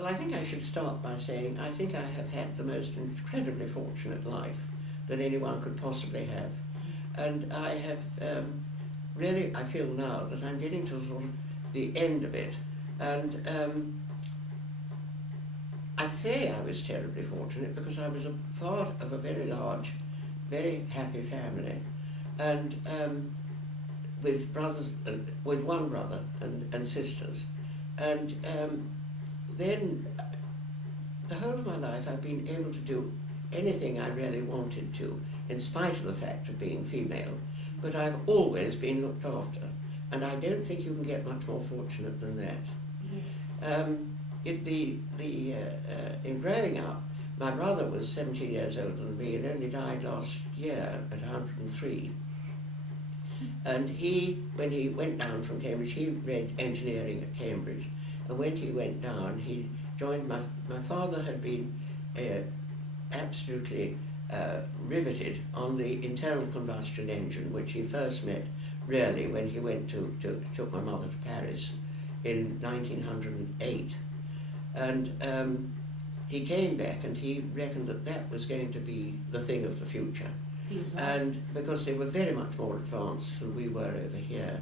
Well, I think I should start by saying I think I have had the most incredibly fortunate life that anyone could possibly have. And I have really, I feel now that I'm getting to sort of the end of it. And I say I was terribly fortunate because I was a part of a very large, very happy family. And with brothers, with one brother and sisters. And then the whole of my life I've been able to do anything I really wanted to, in spite of the fact of being female, but I've always been looked after, and I don't think you can get much more fortunate than that. Yes. In growing up, my brother was 17 years older than me and only died last year at 103. And when he went down from Cambridge, he read engineering at Cambridge, and when he went down, he joined my father had been absolutely riveted on the internal combustion engine, which he first met really when he went took my mother to Paris in 1908. And he came back and he reckoned that that was going to be the thing of the future. He was right. And because they were very much more advanced than we were over here.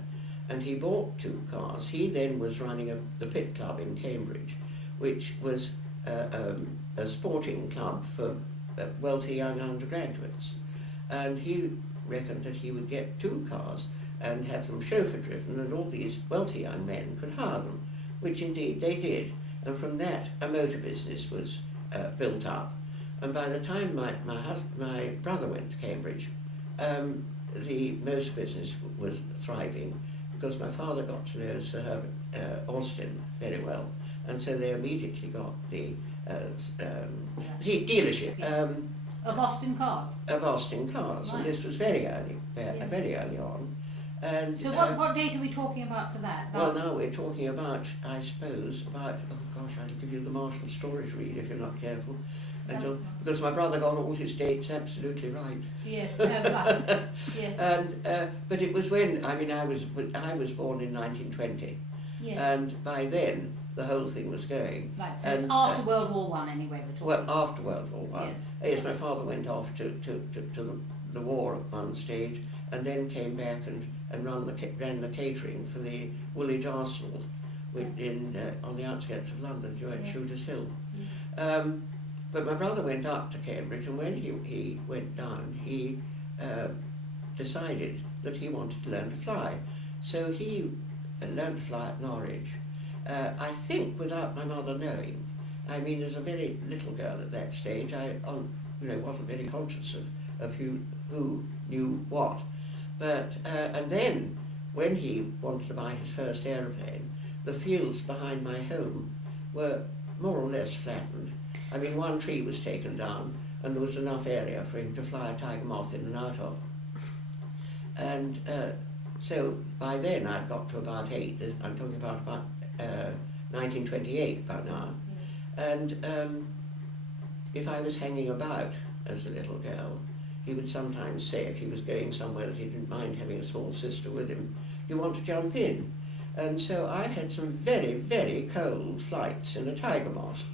And he bought 2 cars. He then was running the Pit Club in Cambridge, which was a sporting club for wealthy young undergraduates. And he reckoned that he would get 2 cars and have them chauffeur driven, and all these wealthy young men could hire them, which indeed they did. And from that a motor business was built up. And by the time my brother went to Cambridge, the motor business was thriving, because my father got to know Sir Herbert Austin very well, and so they immediately got the dealership. Yes. Of Austin Cars? Of Austin Cars, Right. and this was very early, Yes. very early on. And, So what date are we talking about for that? well, now we're talking about, I suppose, oh gosh, I'll give you the Marshall story to read if you're not careful. Because my brother got all his dates absolutely right. Yes, right. Yes. And but it was when I was born in 1920, Yes. and by then the whole thing was going. Right, so and, it's after World War I anyway we're talking. Well, after World War I. Yes. Yes, my father went off to the war at one stage, and then came back and ran the catering for the Woolwich Arsenal, on the outskirts of London, at Shooters Hill. Yeah. But my brother went up to Cambridge, and when he went down, he decided that he wanted to learn to fly. So he learned to fly at Norwich, I think without my mother knowing. I mean, as a very little girl at that stage, I wasn't very conscious of who knew what. But and then, when he wanted to buy his first aeroplane, the fields behind my home were more or less flattened. I mean, one tree was taken down, and there was enough area for him to fly a tiger moth in and out of. And so by then I'd got to about 8. I'm talking about 1928 by now. And if I was hanging about as a little girl, he would sometimes say, if he was going somewhere that he didn't mind having a small sister with him, "Do you want to jump in?" And so I had some very, very cold flights in a tiger moth,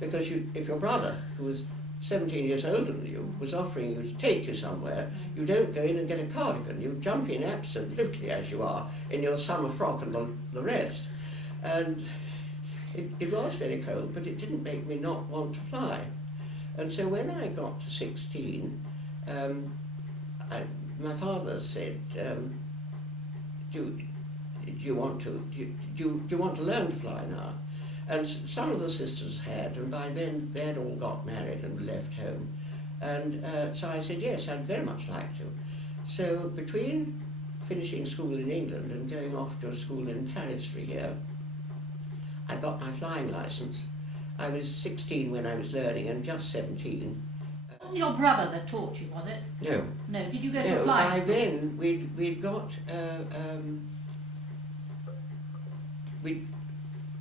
because if your brother, who was 17 years older than you, was offering you to take you somewhere, you don't go in and get a cardigan. You jump in absolutely as you are, in your summer frock and the rest. And it was very cold, but it didn't make me not want to fly. And so when I got to 16, my father said, do you want to learn to fly now? And some of the sisters had, and by then they had all got married and left home. And so I said, yes, I'd very much like to. So between finishing school in England and going off to a school in Paris for a year, I got my flying licence. I was 16 when I was learning, and just 17. It wasn't your brother that taught you, was it? No. No, did you go to flying school? Then we'd got...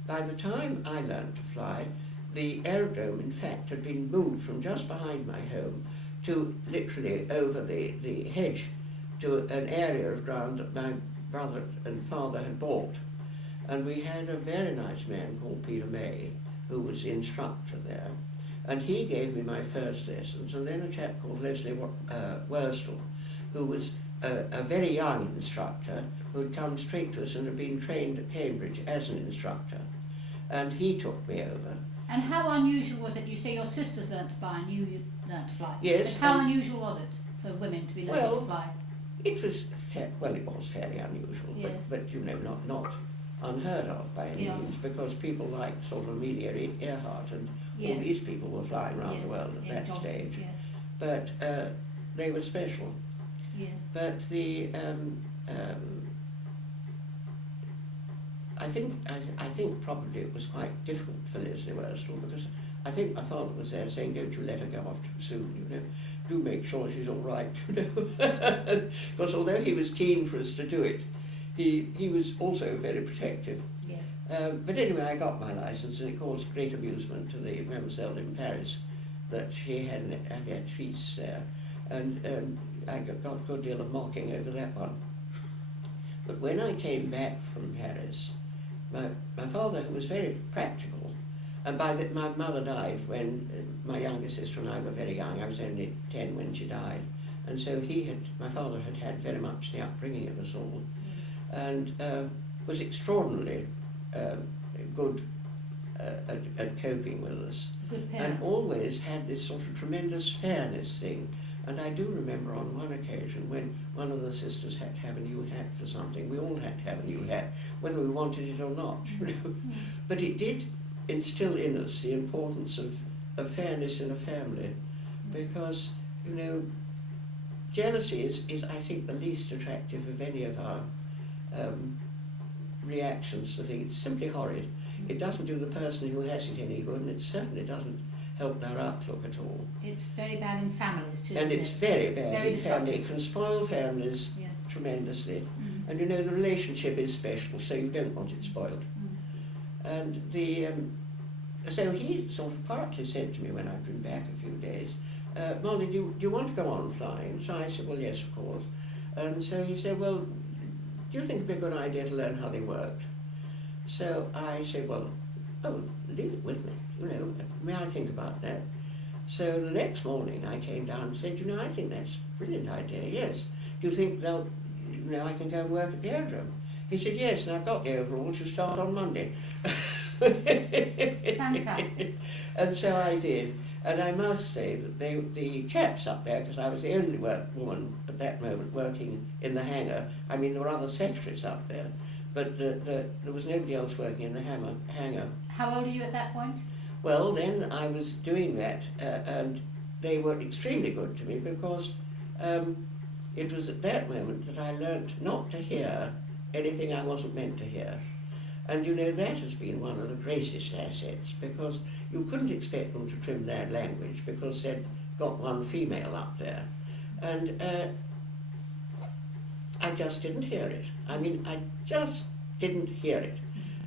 by the time I learned to fly, the aerodrome, in fact, had been moved from just behind my home to literally over the hedge to an area of ground that my brother and father had bought. And we had a very nice man called Peter May, who was the instructor there, and he gave me my first lessons, and then a chap called Leslie Worstel, who was a very young instructor who had come straight to us and had been trained at Cambridge as an instructor, and he took me over. And how unusual was it? You say your sisters learnt to fly and you learnt to fly. Yes. But how unusual was it for women to be learning to fly? It was it was fairly unusual, yes. but you know, not unheard of by any means, because people like sort of Amelia Earhart and all these people were flying around the world at that stage. Yes. But they were special. Yes. But the I think probably it was quite difficult for Leslie Worstel, because I think my father was there saying, "Don't you let her go off too soon, you know. Do make sure she's all right, you know." Because although he was keen for us to do it, he was also very protective. Yes. But anyway, I got my licence, and it caused great amusement to the mademoiselle in Paris that she had an aviatrice there, and I got a good deal of mocking over that one. But when I came back from Paris, my father, who was very practical, and my mother died when my younger sister and I were very young. I was only 10 when she died, and so my father had very much the upbringing of us all, and was extraordinarily good at coping with us, and always had this sort of tremendous fairness thing. And I do remember on one occasion when one of the sisters had to have a new hat for something. We all had to have a new hat, whether we wanted it or not, you know. But it did instill in us the importance of fairness in a family, because, you know, jealousy is I think the least attractive of any of our reactions to things. It's simply horrid. It doesn't do the person who has it any good, and it certainly doesn't help their outlook at all. It's very bad in families too. And it's very bad in families. It can spoil families tremendously. Mm. And you know, the relationship is special, so you don't want it spoiled. Mm. And so he sort of partly said to me when I'd been back a few days, "Molly, do you want to go on flying?" So I said, "Well, yes, of course." And so he said, "Well, do you think it'd be a good idea to learn how they worked?" So I said, "Well, leave it with me, you know, may I think about that?" So the next morning I came down and said, "You know, I think that's a brilliant idea, yes. Do you think I can go and work at the aerodrome?" He said, "Yes, and I've got the overalls, you start on Monday." Fantastic. And so I did. And I must say that the chaps up there, because I was the only woman at that moment working in the hangar, I mean, there were other secretaries up there, but there was nobody else working in the hangar. How old are you at that point? Well, then I was doing that, and they were extremely good to me, because it was at that moment that I learnt not to hear anything I wasn't meant to hear. And you know, that has been one of the greatest assets, because you couldn't expect them to trim their language because they'd got one female up there. And I just didn't hear it. I mean, I just didn't hear it.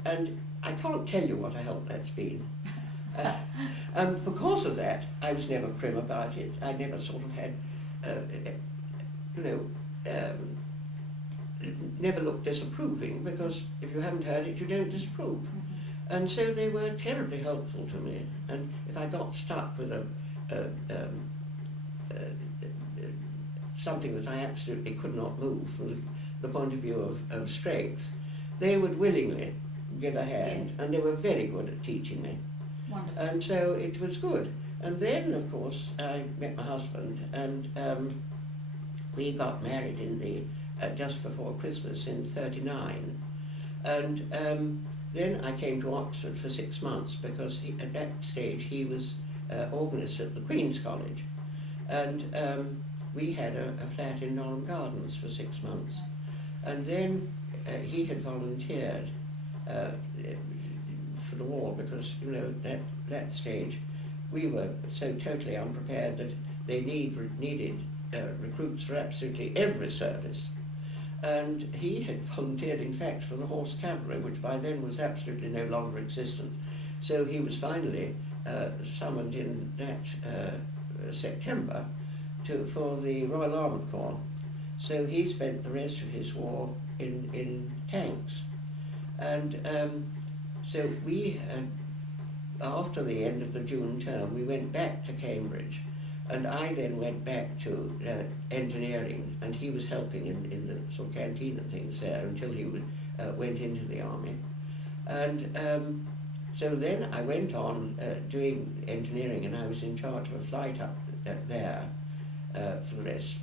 And I can't tell you what a help that's been. And because of that, I was never prim about it. I never sort of had, never looked disapproving, because if you haven't heard it, you don't disapprove. Mm-hmm. And so they were terribly helpful to me. And if I got stuck with something that I absolutely could not move from the point of view of strength, they would willingly give a hand, yes. And they were very good at teaching me. Wonderful. And so it was good. And then, of course, I met my husband, and we got married in the just before Christmas in '39, and then I came to Oxford for 6 months, because at that stage he was organist at the Queen's College, and we had a flat in Norham Gardens for 6 months, and then he had volunteered for the war, because you know at that stage we were so totally unprepared that they needed recruits for absolutely every service. And he had volunteered, in fact, for the Horse Cavalry, which by then was absolutely no longer existent. So he was finally summoned in that September for the Royal Armoured Corps. So he spent the rest of his war in tanks. And so we after the end of the June term, we went back to Cambridge, and I then went back to engineering, and he was helping in the sort of canteen and things there until he went into the army. And so then I went on doing engineering, and I was in charge of a flight up there for the rest,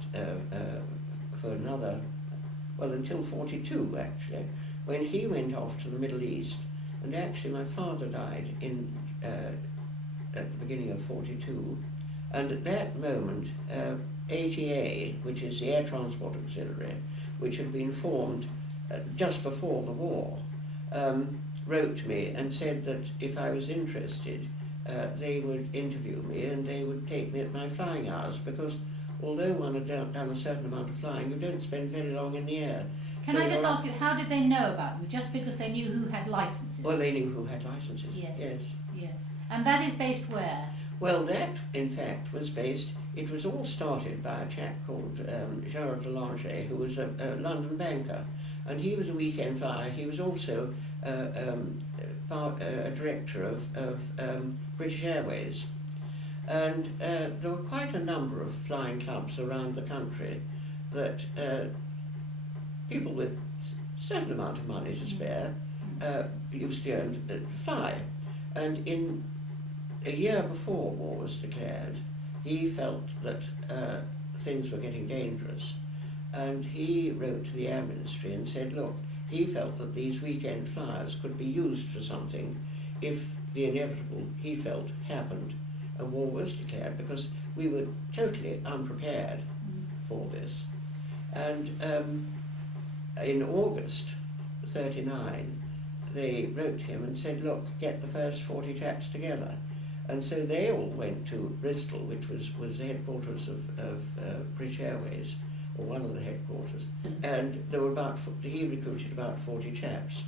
for another, well, until 42 actually, when he went off to the Middle East. And actually my father died at the beginning of 42, and at that moment ATA, which is the Air Transport Auxiliary, which had been formed just before the war, wrote to me and said that if I was interested, they would interview me and they would take me at my flying hours, because although one had done a certain amount of flying, you don't spend very long in the air. Can I just ask you, how did they know about you? Just because they knew who had licenses? Well, they knew who had licenses. Yes. Yes. Yes. And that is based where? Well, that, in fact, was based, it was all started by a chap called Gerard Delanger, who was a London banker. And he was a weekend flyer. He was also a director of British Airways. And there were quite a number of flying clubs around the country that people with a certain amount of money to spare used to earn to fly. And in a year before war was declared, he felt that things were getting dangerous, and he wrote to the Air Ministry and said, look, he felt that these weekend flyers could be used for something if the inevitable, he felt, happened and war was declared, because we were totally unprepared for this. And in August 39, they wrote to him and said, look, get the first 40 chaps together. And so they all went to Bristol, which was the headquarters of British Airways, or one of the headquarters. And there were he recruited about 40 chaps.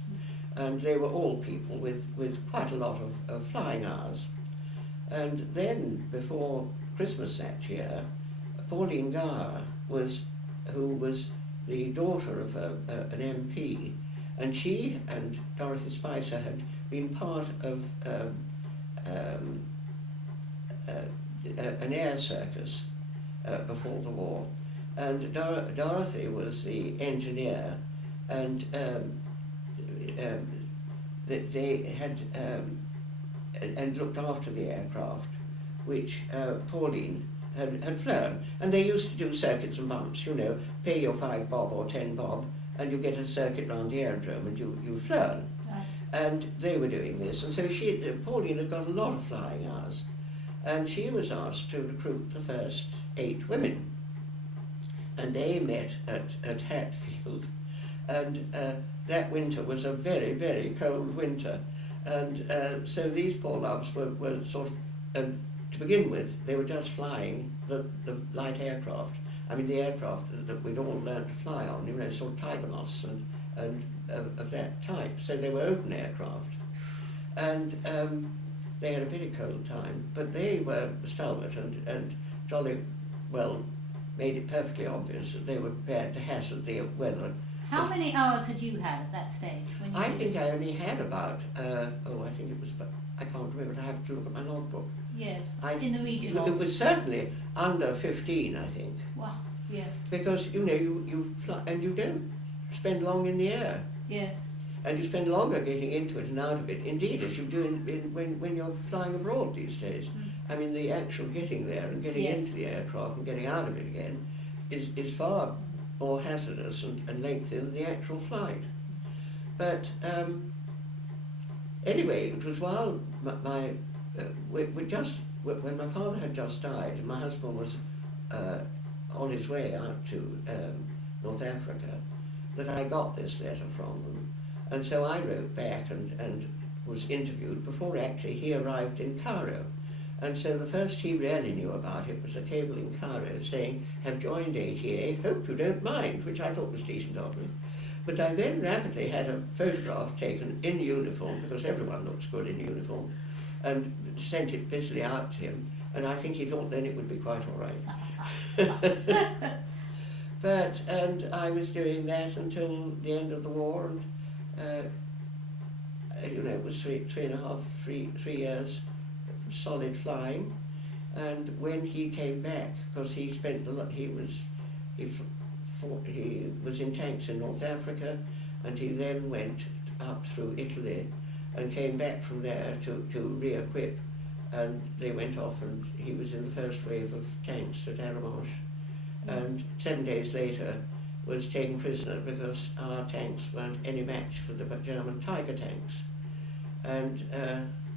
And they were all people with quite a lot of flying hours. And then, before Christmas that year, Pauline Gower who was the daughter of an MP, and she and Dorothy Spicer had been part of an air circus before the war. And Dorothy was the engineer, and they had and looked after the aircraft, which Pauline had flown. And they used to do circuits and bumps, you know, pay your 5 bob or 10 bob, and you get a circuit round the aerodrome, and you've flown. Right. And they were doing this, and so Pauline had got a lot of flying hours, and she was asked to recruit the first 8 women. And they met at Hatfield, and that winter was a very, very cold winter. And so these poor loves were sort of, to begin with, they were just flying the light aircraft. I mean, the aircraft that we'd all learned to fly on, you know, sort of Tiger Moths and of that type. So they were open aircraft. And they had a very cold time, but they were stalwart and jolly well made it perfectly obvious that they were prepared to hazard the weather. How many hours had you had at that stage? When you I think I only had about, I think it was about, I can't remember, I have to look at my logbook. Yes, in the region of... It was certainly under 15, I think. Wow, yes. Because, you know, you fly, and you don't spend long in the air. Yes. And you spend longer getting into it and out of it, indeed, as you do when you're flying abroad these days. I mean, the actual getting there and getting into the aircraft and getting out of it again is far more hazardous and lengthy than the actual flight. But anyway, it was while when my father had just died and my husband was on his way out to North Africa, that I got this letter from them. And so I wrote back and was interviewed before actually he arrived in Cairo. And so the first he really knew about it was a cable in Cairo saying, have joined ATA, hope you don't mind, which I thought was decent of me. But I then rapidly had a photograph taken in uniform, because everyone looks good in uniform, and sent it busily out to him, and I think he thought then it would be quite all right. And I was doing that until the end of the war, and you know, it was three years solid flying. And when he came back, because he spent he was in tanks in North Africa, and he then went up through Italy and came back from there to re-equip, and they went off, and he was in the first wave of tanks at Arromanches, and 7 days later was taken prisoner because our tanks weren't any match for the German Tiger tanks. And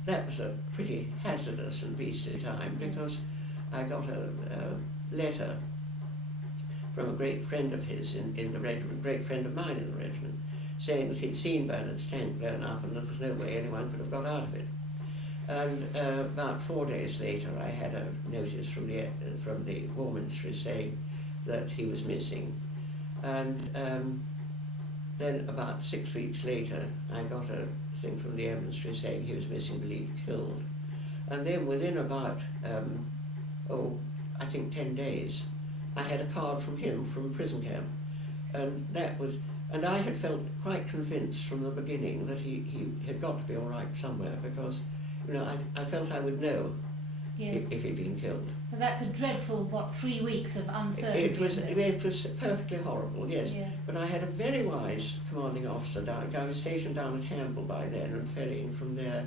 that was a pretty hazardous and beastly time, because I got a letter from a great friend of his in the regiment, great friend of mine in the regiment, saying that he'd seen Bernard's tank blown up and there was no way anyone could have got out of it. And about 4 days later I had a notice from the War Ministry saying that he was missing. And then about 6 weeks later I got a thing from the Air Ministry saying he was missing, believed killed. And then within about, I think 10 days, I had a card from him from prison camp. And and I had felt quite convinced from the beginning that he had got to be all right somewhere, because, you know, I felt I would know if he'd been killed. But that's a dreadful, 3 weeks of uncertainty. It was perfectly horrible, yes. Yeah. But I had a very wise commanding officer down. I was stationed down at Hamble by then and ferrying from there.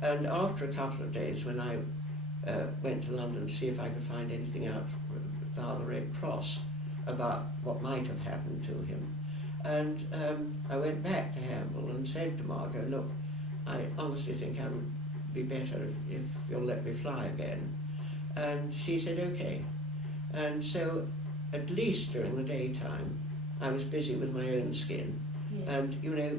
And after a couple of days, when I went to London to see if I could find anything out via the Red Cross about what might have happened to him, and I went back to Hamble and said to Margot, look, I honestly think I would be better if you'll let me fly again. And she said, okay. And so, at least during the daytime, I was busy with my own skin. Yes. And, you know,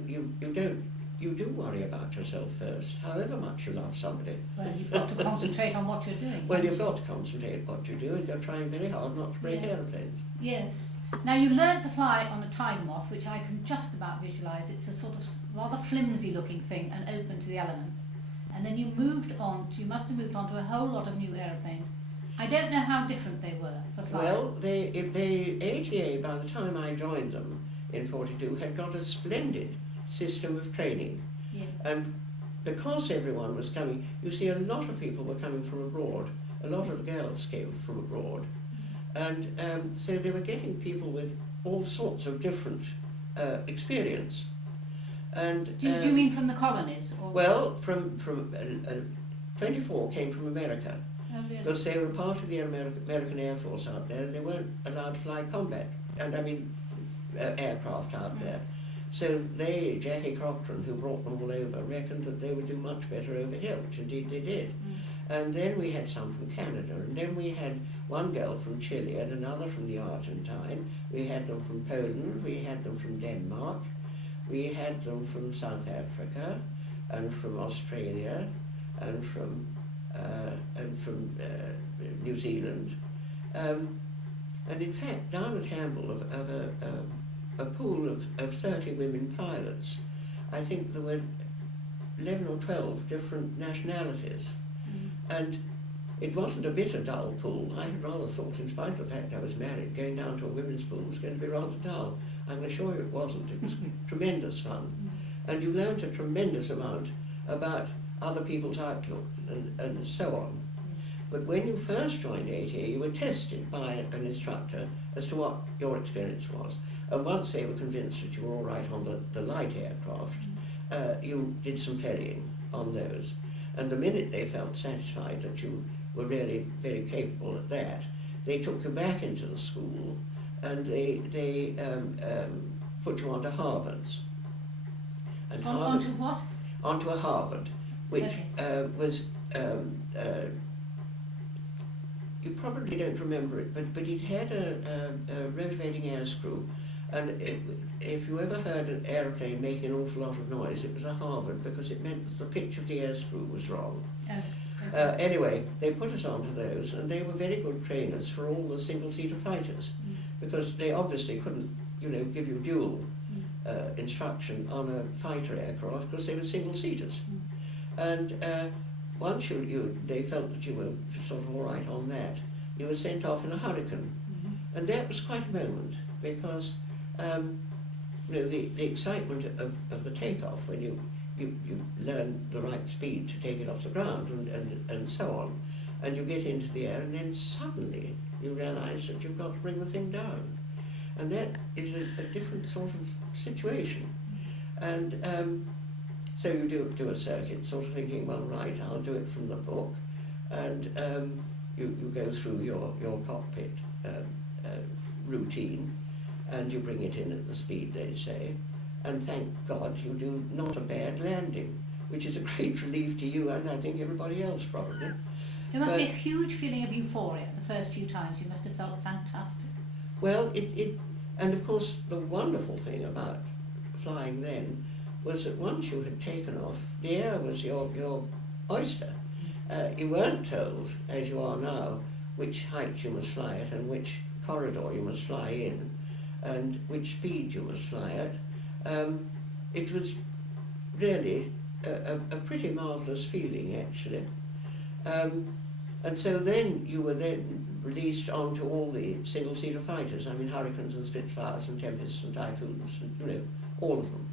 you do worry about yourself first, however much you love somebody. Well, you've got to concentrate on what you're doing. Well, you've got to concentrate on what you do, and you're trying very hard not to break aeroplanes. Yes. Now, you learnt to fly on a Tiger Moth, which I can just about visualise. It's a sort of rather flimsy-looking thing and open to the elements. And then you must have moved on to a whole lot of new aeroplanes. I don't know how different they were for flying. Well, the ATA, by the time I joined them in 42, had got a splendid system of training. Yeah. And because everyone was coming, you see, a lot of people were coming from abroad. A lot of the girls came from abroad. And so they were getting people with all sorts of different experience. And do you mean from the colonies? Or well, from 24 came from America. Oh, really? Because they were part of the American Air Force out there. They weren't allowed to fly combat, aircraft out there. So Jackie Crockton, who brought them all over, reckoned that they would do much better over here, which indeed they did. And then we had some from Canada, and then we had one girl from Chile and another from the Argentine. We had them from Poland, we had them from Denmark, we had them from South Africa, and from Australia, and from New Zealand. And in fact, down at Hamble, of a pool of 30 women pilots, I think there were 11 or 12 different nationalities. And it wasn't a bit a dull pool. I had rather thought, in spite of the fact I was married, going down to a women's pool was going to be rather dull. I'm going to assure you it wasn't. It was tremendous fun. And you learned a tremendous amount about other people's outlook and so on. But when you first joined ATA, you were tested by an instructor as to what your experience was. And once they were convinced that you were all right on the light aircraft, you did some ferrying on those. And the minute they felt satisfied that you were really very capable at that, they took you back into the school and they put you onto Harvards. And onto what? Onto a Harvard, which was, you probably don't remember it, but it had a rotating air screw. And if you ever heard an aeroplane making an awful lot of noise, it was a Harvard, because it meant that the pitch of the air screw was wrong. Anyway, they put us onto those, and they were very good trainers for all the single-seater fighters, because they obviously couldn't, give you dual instruction on a fighter aircraft, because they were single-seaters. And once they felt that you were sort of all right on that, you were sent off in a Hurricane. And that was quite a moment, because the excitement of the takeoff, when you you learn the right speed to take it off the ground and so on. And you get into the air, and then suddenly you realise that you've got to bring the thing down. And that is a different sort of situation. And so you do a circuit, sort of thinking, well, right, I'll do it from the book. And you go through your cockpit routine, and you bring it in at the speed they say. And thank God you do not a bad landing, which is a great relief to you and I think everybody else probably. There must be a huge feeling of euphoria the first few times. You must have felt fantastic. Well, and of course the wonderful thing about flying then was that once you had taken off, the air was your oyster. You weren't told, as you are now, which height you must fly at and which corridor you must fly in and which speed you must fly at. It was really a pretty marvellous feeling, actually. And so then you were then released onto all the single-seater fighters, I mean Hurricanes and Spitfires and Tempests and Typhoons, and, you know, all of them.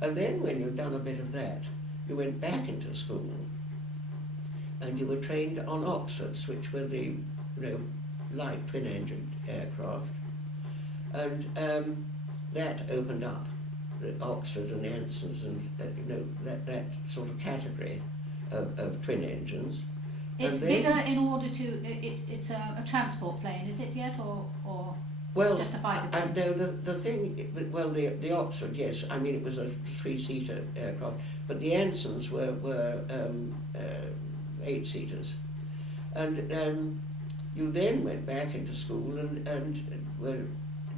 And then when you'd done a bit of that, you went back into school and you were trained on Oxfords, which were the, light twin-engine aircraft. And that opened up the Oxford and the Ansons and that sort of category of twin engines. It's bigger in order to, it's a transport plane, is it yet, or well, just a fighter plane? No, the thing, well, the Oxford, yes, I mean it was a three-seater aircraft, but the Ansons were eight-seaters. And you then went back into school and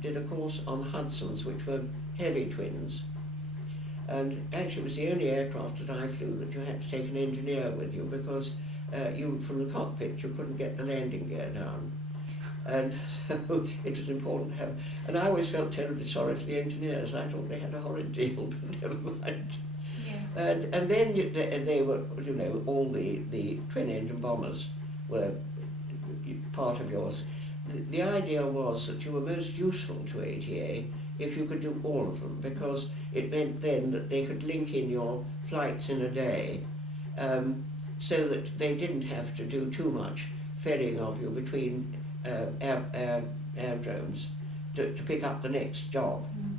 did a course on Hudsons, which were heavy twins. And actually it was the only aircraft that I flew that you had to take an engineer with you because from the cockpit you couldn't get the landing gear down. And so it was important to have, and I always felt terribly sorry for the engineers. I thought they had a horrid deal, but never mind. Yeah. And then they were, all the twin engine bombers were part of yours. The idea was that you were most useful to ATA if you could do all of them, because it meant then that they could link in your flights in a day, so that they didn't have to do too much ferrying of you between aerodromes to pick up the next job. Mm.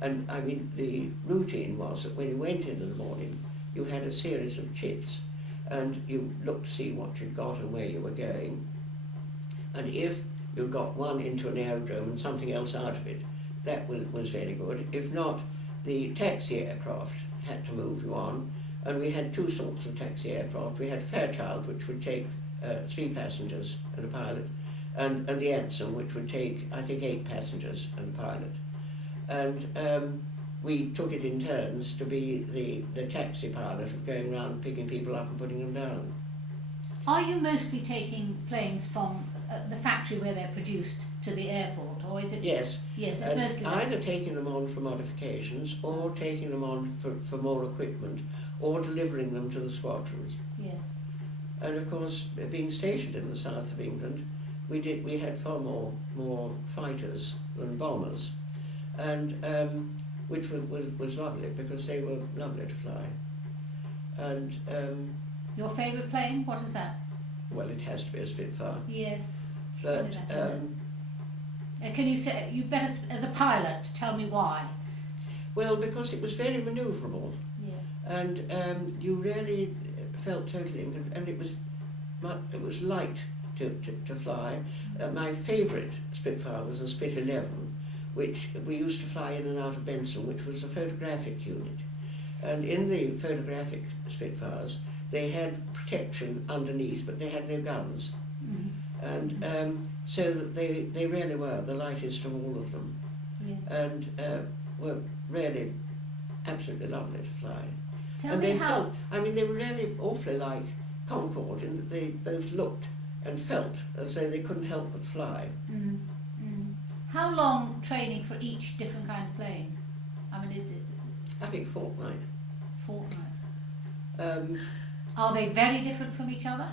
And I mean, the routine was that when you went in the morning, you had a series of chits, and you looked to see what you'd got and where you were going. And if you got one into an aerodrome and something else out of it, that was very good. If not, the taxi aircraft had to move you on, and we had two sorts of taxi aircraft. We had Fairchild, which would take 3 passengers and a pilot, and the Anson, which would take, I think, 8 passengers and a pilot. And we took it in turns to be the taxi pilot of going around picking people up and putting them down. Are you mostly taking planes from the factory where they're produced to the airport, or is it? Yes. Yes, it's mostly either taking them on for modifications, or taking them on for more equipment, or delivering them to the squadrons. Yes. And of course, being stationed in the south of England, we had far more fighters than bombers, and which was lovely because they were lovely to fly. And your favourite plane? What is that? Well, it has to be a Spitfire. Yes. But can you say, you better as a pilot tell me why? Well, because it was very manoeuvrable. Yeah. And you really felt totally, and it was light to fly. My favourite Spitfire was a Spit 11, which we used to fly in and out of Benson, which was a photographic unit. And in the photographic Spitfires, they had protection underneath, but they had no guns. Mm-hmm. And so that they really were the lightest of all of them. Yeah. And were really absolutely lovely to fly. Tell me how... they were really awfully like Concorde in that they both looked and felt as though they couldn't help but fly. Mm. Mm. How long training for each different kind of plane? I mean, I think fortnight. Fortnight. Are they very different from each other?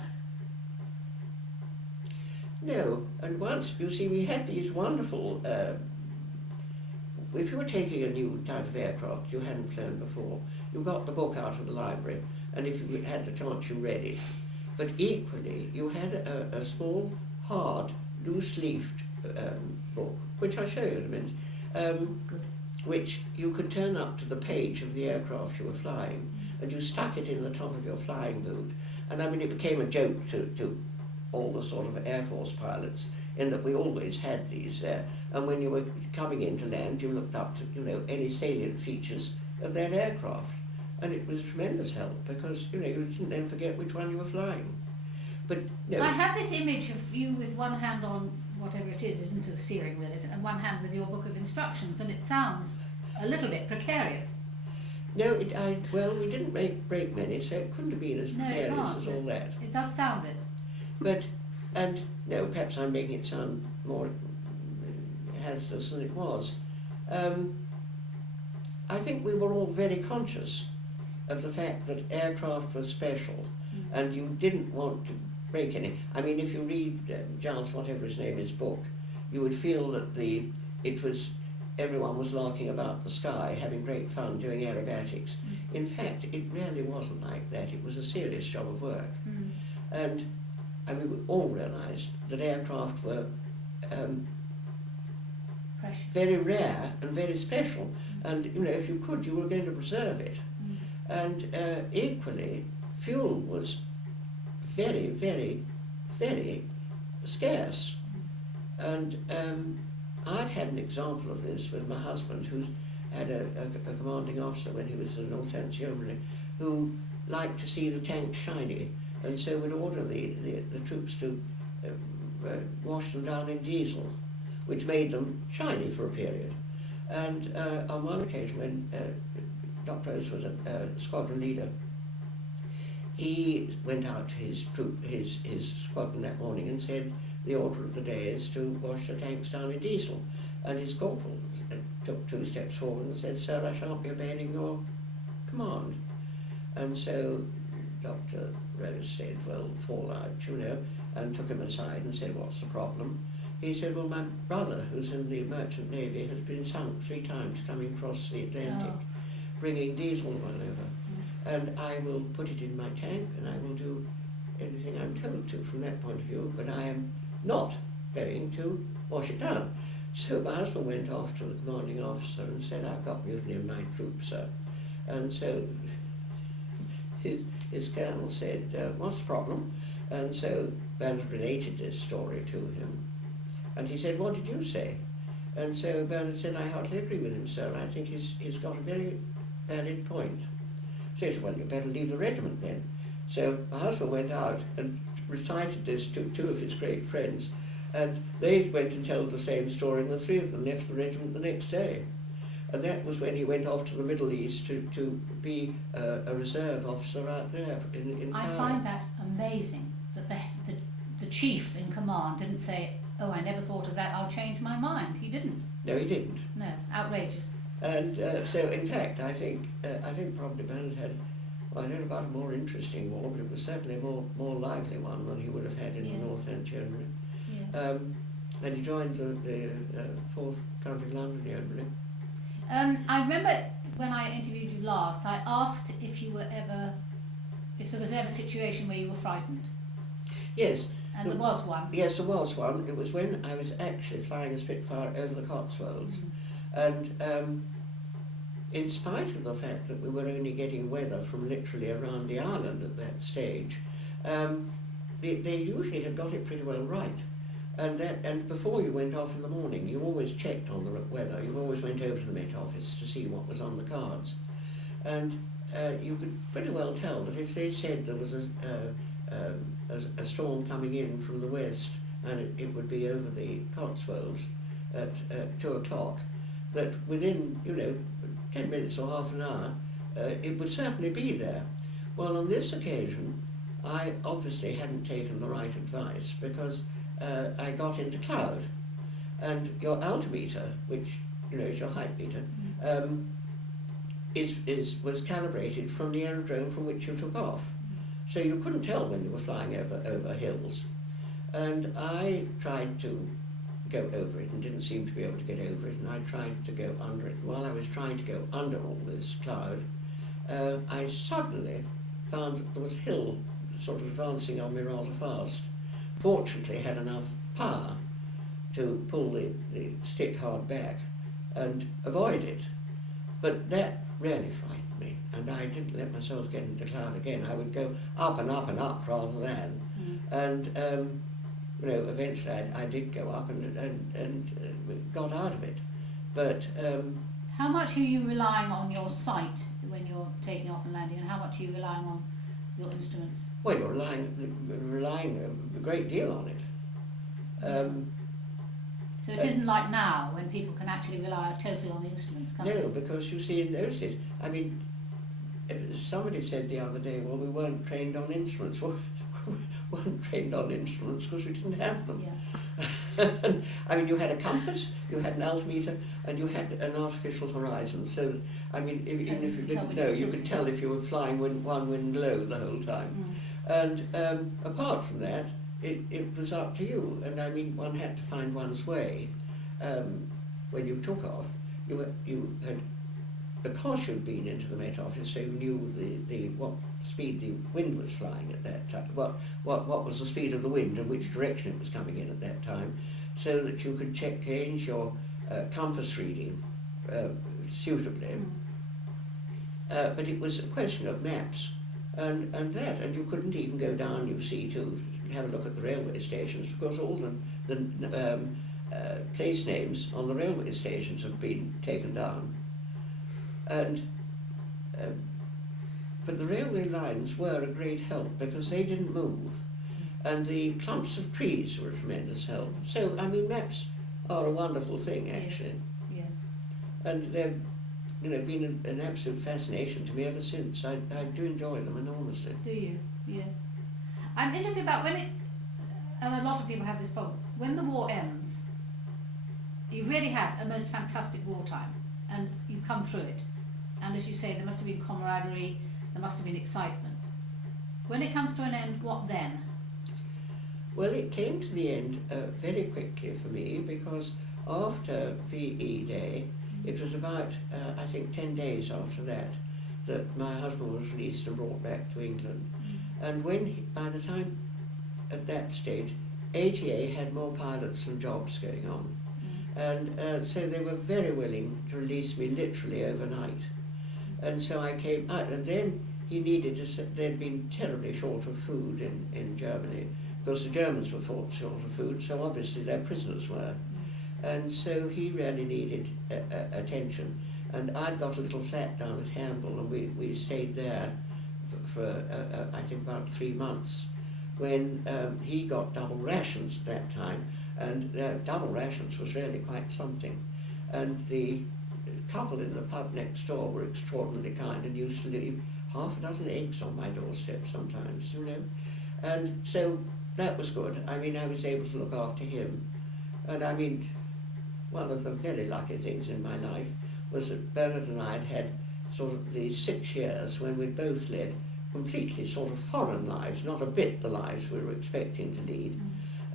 No, and once, you see, we had these wonderful if you were taking a new type of aircraft you hadn't flown before, you got the book out of the library, and if you had the chance you read it. But equally, you had a small, hard, loose-leafed book, which I'll show you in a minute, which you could turn up to the page of the aircraft you were flying, and you stuck it in the top of your flying boot. And I mean, it became a joke to all the sort of Air Force pilots, in that we always had these there. And when you were coming into land, you looked up to, you know, any salient features of that aircraft. And it was tremendous help, because, you know, you didn't then forget which one you were flying. But no. I have this image of you with one hand on whatever it is, isn't it, the steering wheel, is it, and one hand with your book of instructions, and it sounds a little bit precarious. No, well, we didn't break many, so it couldn't have been as precarious as all that. It does sound it. But, and no, perhaps I'm making it sound more hazardous than it was. I think we were all very conscious of the fact that aircraft was special, and you didn't want to break any. I mean, if you read Giles, whatever his name is, book, you would feel that everyone was larking about the sky, having great fun doing aerobatics. In fact, it really wasn't like that. It was a serious job of work. And I mean, we all realised that aircraft were very rare and very special, and you know, if you could, you were going to preserve it. And equally, fuel was very, very, very scarce. And I'd had an example of this with my husband, who had a commanding officer when he was in the North End Yeomanry, who liked to see the tanks shiny, and so would order the troops to wash them down in diesel, which made them shiny for a period. And on one occasion, when Dr. Rose was a squadron leader, he went out to his squadron that morning and said the order of the day is to wash the tanks down in diesel. And his corporal took 2 steps forward and said, "Sir, I shan't be obeying your command." And so Dr. Rose said, "Well, fall out, you know," and took him aside and said, "What's the problem?" He said, "Well, my brother, who's in the Merchant Navy, has been sunk 3 times coming across the Atlantic, bringing diesel oil over. And I will put it in my tank, and I will do anything I'm told to from that point of view, but I am not going to wash it down." So my husband went off to the commanding officer and said, "I've got mutiny in my troop, sir." And so his colonel said, "What's the problem?" And so Bernard related this story to him. And he said, "What did you say?" And so Bernard said, "I hardly agree with him, sir. I think he's got a very valid point." So he said, "Well, you better leave the regiment then." So my husband went out and recited this to 2 of his great friends, and they went and told the same story, and the 3 of them left the regiment the next day. And that was when he went off to the Middle East to be a reserve officer out there in I find that amazing, that the chief in command didn't say, "Oh, I never thought of that, I'll change my mind." He didn't. No, he didn't. No, outrageous. And so, in fact, I think probably Bernard had, well, I don't know about a more interesting war, but it was certainly a more lively one than he would have had in the North End Yeomanry. Yeah. And he joined the 4th County London Yeomanry. I remember when I interviewed you last, I asked if there was ever a situation where you were frightened. Yes. And there was one. Yes, there was one. It was when I was actually flying a Spitfire over the Cotswolds. And in spite of the fact that we were only getting weather from literally around the island at that stage, they usually had got it pretty well right. And before you went off in the morning, you always checked on the weather. You always went over to the Met Office to see what was on the cards. And you could pretty well tell that if they said there was a storm coming in from the west, and it would be over the Cotswolds at 2 o'clock, that within, 10 minutes or half an hour, it would certainly be there. Well, on this occasion, I obviously hadn't taken the right advice, because I got into cloud, and your altimeter, which is your height meter, was calibrated from the aerodrome from which you took off. So you couldn't tell when you were flying over hills. And I tried to go over it and didn't seem to be able to get over it, and I tried to go under it. While I was trying to go under all this cloud, I suddenly found that there was a hill sort of advancing on me rather fast. Fortunately, I had enough power to pull the stick hard back and avoid it. But that really frightened me, and I didn't let myself get into the cloud again. I would go up and up and up rather than. And you know, eventually I did go up and got out of it. But how much are you relying on your sight when you're taking off and landing, and how much are you relying on your instruments? well, you're relying a great deal on it. So it isn't like now when people can actually rely totally on the instruments, can they? No, because you see in those days, I mean, somebody said the other day, well, we weren't trained on instruments. Well, we weren't trained on instruments because we didn't have them. Yeah. I mean, you had a compass, you had an altimeter, and you had an artificial horizon. So, I mean, even if you didn't know, you could tell if you were flying one wind low the whole time. And apart from that, it was up to you. And I mean, one had to find one's way. When you took off, you had, because you'd been into the Met Office, so you knew what speed the wind was flying at that time, what was the speed of the wind and which direction it was coming in at that time, so that you could change your compass reading suitably. But it was a question of maps and you couldn't even go down, you see, to have a look at the railway stations, because all the place names on the railway stations have been taken down. And but the railway lines were a great help because they didn't move, and the clumps of trees were a tremendous help. So, I mean, maps are a wonderful thing, actually. Yes. And they've, been an absolute fascination to me ever since. I do enjoy them enormously. Do you? Yeah. I'm interested about when and a lot of people have this problem, when the war ends, you really had a most fantastic wartime, and you've come through it. And as you say, there must have been camaraderie, there must have been excitement. When it comes to an end, what then? Well, it came to the end very quickly for me, because after VE Day, it was about, I think, 10 days after that my husband was released and brought back to England. And by the time, at that stage, ATA had more pilots than jobs going on. And so they were very willing to release me literally overnight. And so I came out, and then he needed they'd been terribly short of food in Germany, because the Germans were short of food, so obviously their prisoners were. And so he really needed attention. And I'd got a little flat down at Hamble, and we stayed there for I think about 3 months, when he got double rations at that time, and double rations was really quite something. And the couple in the pub next door were extraordinarily kind and used to leave half a dozen eggs on my doorstep sometimes, And so that was good. I mean, I was able to look after him. And I mean, one of the very lucky things in my life was that Bernard and I had sort of these 6 years when we'd both led completely sort of foreign lives, not a bit the lives we were expecting to lead.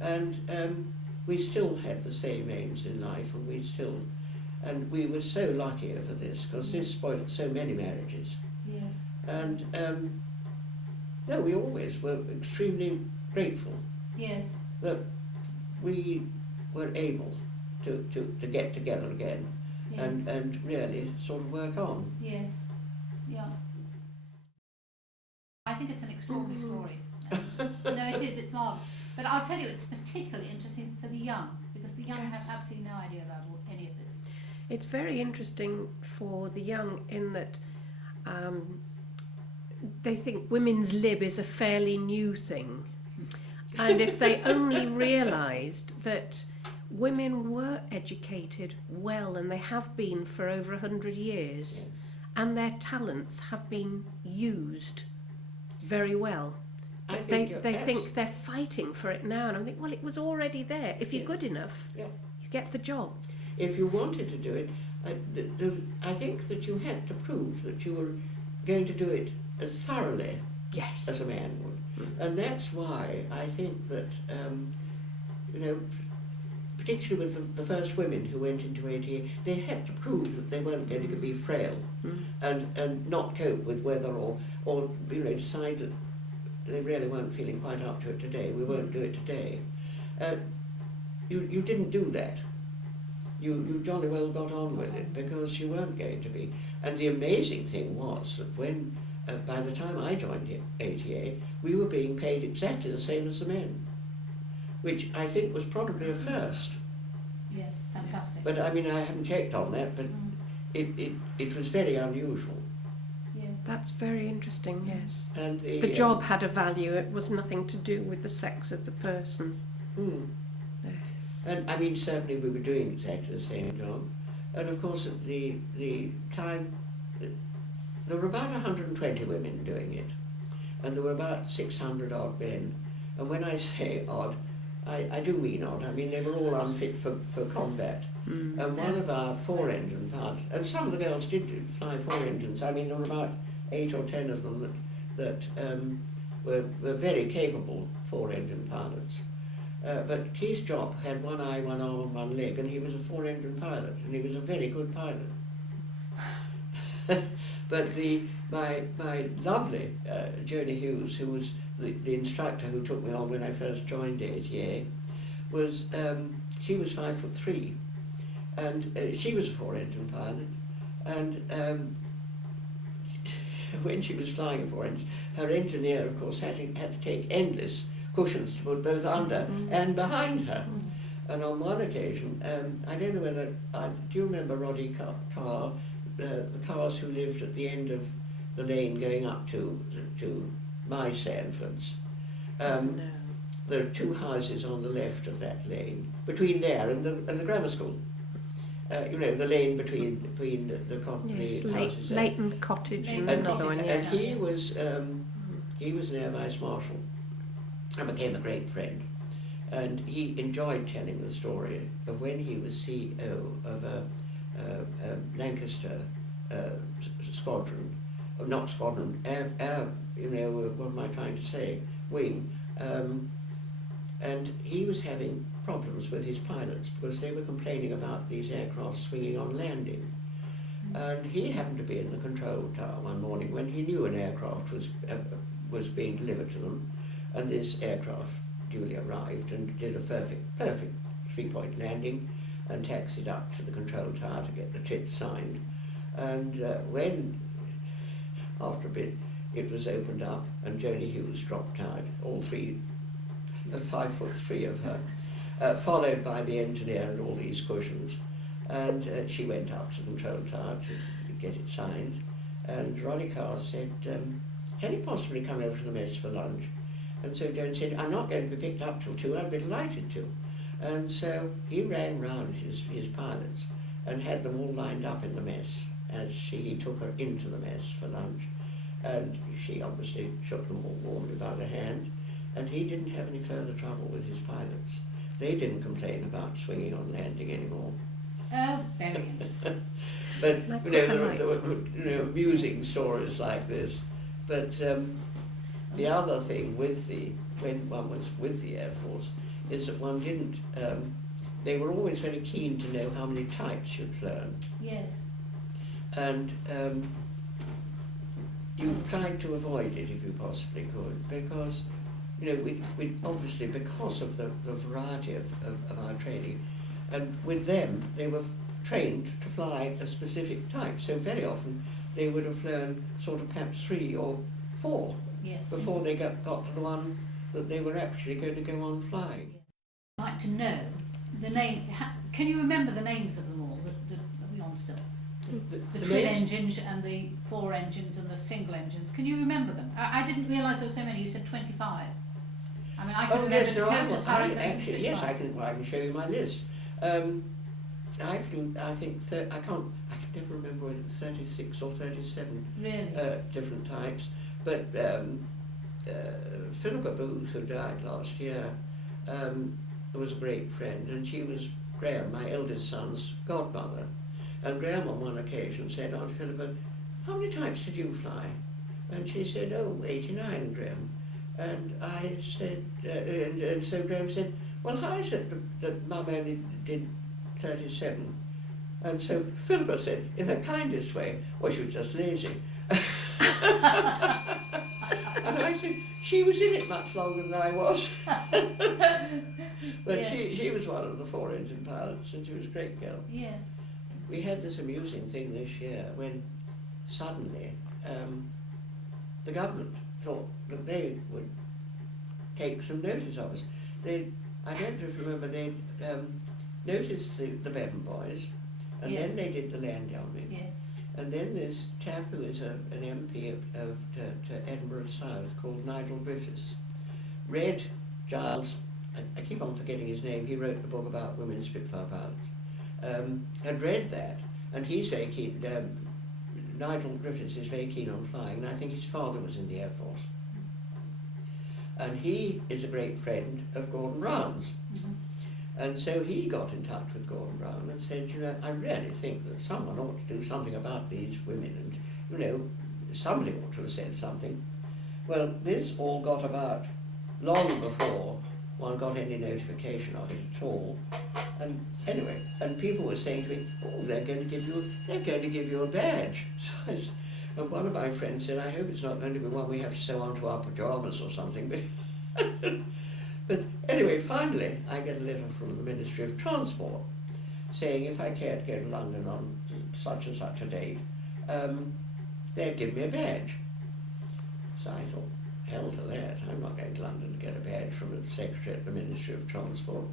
And we still had the same aims in life, and we were so lucky over this, because this spoiled so many marriages. Yeah. And no, we always were extremely grateful. Yes. That we were able to get together again. Yes. and really sort of work on. Yes. Yeah. I think it's an extraordinary story. No, it is, it's marvellous. But I'll tell you, it's particularly interesting for the young, because the young have absolutely no idea about any of this. It's very interesting for the young in that they think women's lib is a fairly new thing. And if they only realised that women were educated well, and they have been for over 100 years, Yes. and their talents have been used very well. They think they're fighting for it now, and I'm thinking, well, it was already there. If you're good enough, you get the job. If you wanted to do it, I think that you had to prove that you were going to do it as thoroughly as a man would. And that's why I think that, particularly with the first women who went into ATA, they had to prove that they weren't going to be frail and not cope with weather or you know, decide that they really weren't feeling quite up to it today. We won't do it today. You didn't do that. You jolly well got on with it because you weren't going to be. And the amazing thing was that when, by the time I joined the ATA, we were being paid exactly the same as the men, which I think was probably a first. Yes, fantastic. But I mean, I haven't checked on that, but it was very unusual. Yes. That's very interesting, yes. And The job had a value, it was nothing to do with the sex of the person. Yes. And I mean, certainly we were doing exactly the same job. And of course, at the time, there were about 120 women doing it, and there were about 600 odd men. And when I say odd, I do mean odd. I mean, they were all unfit for combat. And one of our four-engine pilots, and some of the girls did fly four engines. I mean, there were about 8 or 10 of them that were very capable four-engine pilots. But Keith Jopp had one eye, one arm and one leg, and he was a four-engine pilot, and he was a very good pilot. But my lovely Joni Hughes, who was the instructor who took me on when I first joined ATA, was she was 5'3", and she was a four-engine pilot, and when she was flying a four-engine, her engineer, of course, had to take endless cushions to put both under and behind her. And on one occasion, I don't know whether, do you remember Roddy Carr, the Carrs who lived at the end of the lane going up to my Sanfords? No. There are two houses on the left of that lane, between there and the grammar school. You know, the lane between the Yes, houses. Leighton Cottage and Leighton another one. Cottage, And Yes. he was an Air Vice Marshal and became a great friend. And he enjoyed telling the story of when he was CEO of a Lancaster squadron, not squadron, you know, what am I trying to say, wing. And he was having problems with his pilots because they were complaining about these aircraft swinging on landing. And he happened to be in the control tower one morning when he knew an aircraft was being delivered to them, and this aircraft duly arrived and did a perfect three-point landing and taxied up to the control tower to get the TIT signed. And when, after a bit, it was opened up and Joni Hughes dropped out, all three, 5'3" of her, followed by the engineer and all these cushions. And she went up to the control tower to get it signed. And Roddy Carr said, can you possibly come over to the mess for lunch? And so Joan said, I'm not going to be picked up till 2, I'd be delighted to. And so he rang round his pilots and had them all lined up in the mess as he took her into the mess for lunch. And she obviously shook them all warmly by the hand, and he didn't have any further trouble with his pilots. They didn't complain about swinging on landing anymore. Oh, very interesting. But you know, there were amusing stories like this. But the other thing when one was with the Air Force is that one didn't, they were always very keen to know how many types you'd learn. Yes. And you tried to avoid it if you possibly could, because you know, we obviously, because of the variety of our training, and with them they were trained to fly a specific type, so very often they would have learned sort of perhaps 3 or 4 before they got to the one that they were actually going to go on flying. I'd like to know the name. Can you remember the names of them all? Are we on still? The twin engines and the 4 engines and the single engines. Can you remember them? I didn't realise there were so many. You said 25. I mean, I can remember Dakota's Hurricanes and Spitfires. Yes, I can show you my list. I flew, I think, I can never remember whether it was 36 or 37 really? Different types. But Philippa Booth, who died last year, was a great friend, and she was Graham, my eldest son's godmother. And Graham on one occasion said, Aunt Philippa, how many types did you fly? And she said, oh, 89, Graham. And I said, and so Graham said, well, I said that Mum only did 37. And so Philippa said, in her kindest way, well, she was just lazy. And I said, she was in it much longer than I was. But Yeah. she was one of the 4-engine pilots, and she was a great girl. Yes. We had this amusing thing this year when suddenly the government thought that they would take some notice of us. I don't know if you remember, they noticed the Bevan boys, and Yes. then they did the land army. Yes. And then this chap who is an MP to Edinburgh South called Nigel Griffiths read Giles, I keep on forgetting his name, he wrote the book about women Spitfire pilots, had read that, and he's very keen, Nigel Griffiths is very keen on flying, and I think his father was in the Air Force. And he is a great friend of Gordon Brown's. Mhm. And so he got in touch with Gordon Brown and said, you know, I really think that someone ought to do something about these women, and, you know, somebody ought to have said something. Well, this all got about long before one got any notification of it at all. And anyway, and people were saying to me, oh, they're going to give you a badge. So and one of my friends said, I hope it's not going to be one we have to sew onto our pajamas or something. But anyway, finally, I get a letter from the Ministry of Transport saying if I care to go to London on such and such a date, they'd give me a badge. So I thought, hell to that, I'm not going to London to get a badge from a secretary at the Ministry of Transport.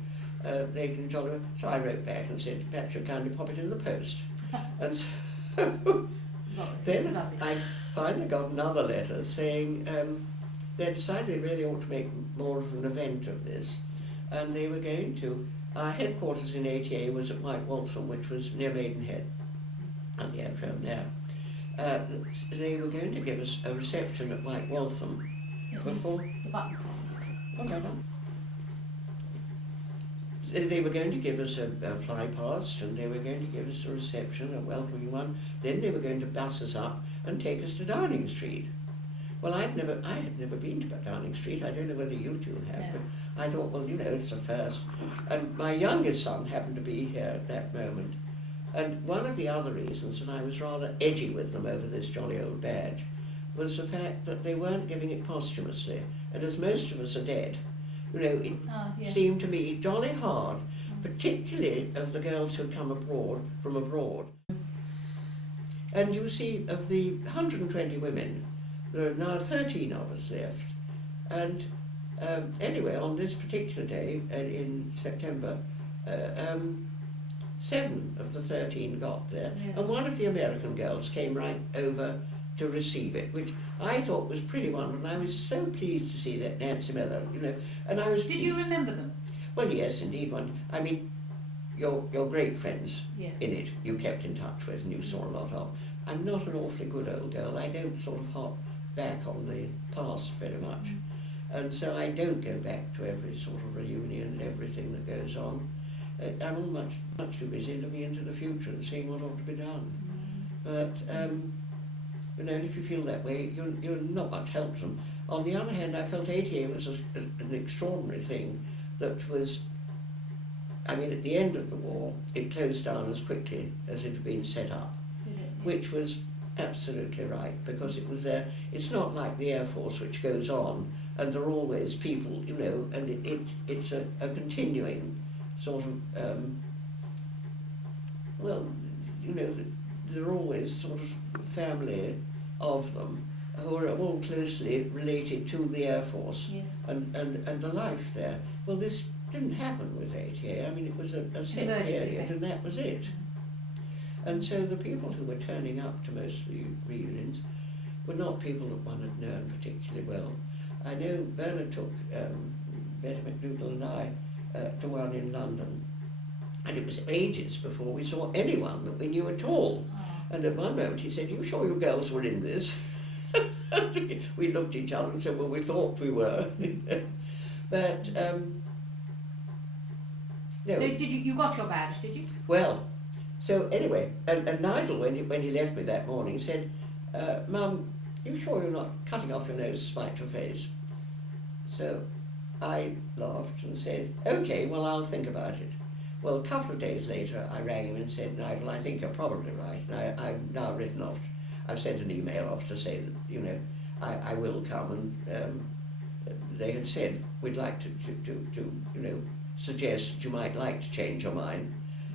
They can tell me. So I wrote back and said, perhaps you'll kindly pop it in the post. And so then I finally got another letter saying they decided they really ought to make more of an event of this, and they were going to, our headquarters in ATA was at White Waltham, which was near Maidenhead, at the aerodrome there. They were going to give us a reception at White Waltham before... The button pressing. Oh, no, no. They were going to give us a fly past, and they were going to give us a reception, a welcoming one. Then they were going to bus us up and take us to Downing Street. Well, I had never been to Downing Street. I don't know whether you two have, No. but I thought, well, you know, it's a first. And my youngest son happened to be here at that moment. And one of the other reasons, and I was rather edgy with them over this jolly old badge, was the fact that they weren't giving it posthumously. And as most of us are dead, you know, it Yes. seemed to me jolly hard, particularly of the girls who'd come from abroad. And you see, of the 120 women, there are now 13 of us left. And anyway, on this particular day in September, 7 of the 13 got there, Yeah. and one of the American girls came right over to receive it, which I thought was pretty wonderful. And I was so pleased to see that Nancy Miller, you know, and I was Did you pleased. remember them? Well, yes, indeed. I mean, you're great friends Yes. in it. You kept in touch with, and you saw a lot of. I'm not an awfully good old girl. I don't sort of hop back on the past very much, and so I don't go back to every sort of reunion and everything that goes on. I'm all much too busy looking into the future and seeing what ought to be done. But you know, if you feel that way, you're not much help to them. On the other hand, I felt ATA was an extraordinary thing that was, I mean, at the end of the war, it closed down as quickly as it had been set up, Did it? which was absolutely right, because it was there. It's not like the Air Force, which goes on, and there are always people, you know, and it's a continuing sort of, well, you know, there are always sort of family of them who are all closely related to the Air Force Yes. and the life there. Well, this didn't happen with ATA. I mean, it was a set Emergency period, thing. and that was it. And so the people who were turning up to most of the reunions were not people that one had known particularly well. I know Bernard took Betty McDougall and I to one in London, and it was ages before we saw anyone that we knew at all. Oh. And at one moment he said, "You sure you girls were in this?" We looked at each other and said, "Well, we thought we were." But no. So did you got your badge, did you? Well, so anyway, and Nigel, when he left me that morning, said, "Mum, you sure you're not cutting off your nose to spite your face?" So I laughed and said, okay, well, I'll think about it. Well, a couple of days later, I rang him and said, Nigel, I think you're probably right. And I've now written off, I've sent an email off to say that, you know, I will come, and they had said, we'd like to you know, suggest that you might like to change your mind,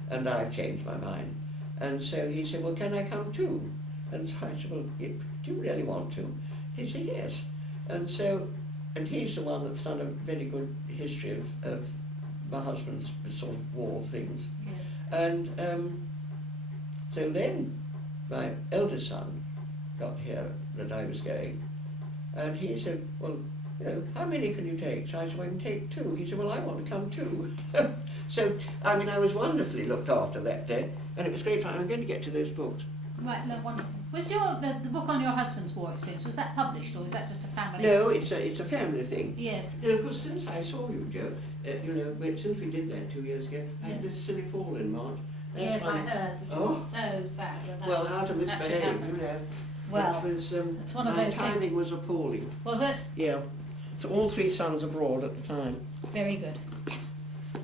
and I've changed my mind. And so he said, well, can I come too? And so I said, well, do you really want to? He said, yes. And so, and he's the one that's done a very good history of my husband's sort of war things. Yes. And so then my eldest son got here that I was going, and he said, well, you know, how many can you take? So I said, well, I can take 2. He said, well, I want to come too. So, I mean, I was wonderfully looked after that day, and it was great fun. I'm going to get to those books. Right, no, wonderful. Was the book on your husband's war experience, was that published, or was that just a family? No, it's a family thing. Yes. You know, of course, since I saw you, Jo, you know, since we did that 2 years ago, I had Yeah. this silly fall in March. That's Yes, I one- heard, which Oh. is so sad. That Well, how to that should misbehave, happen. you know. Well, it was, it's one of my those things. timing was appalling. Was it? Yeah. So all 3 sons abroad at the time. Very good.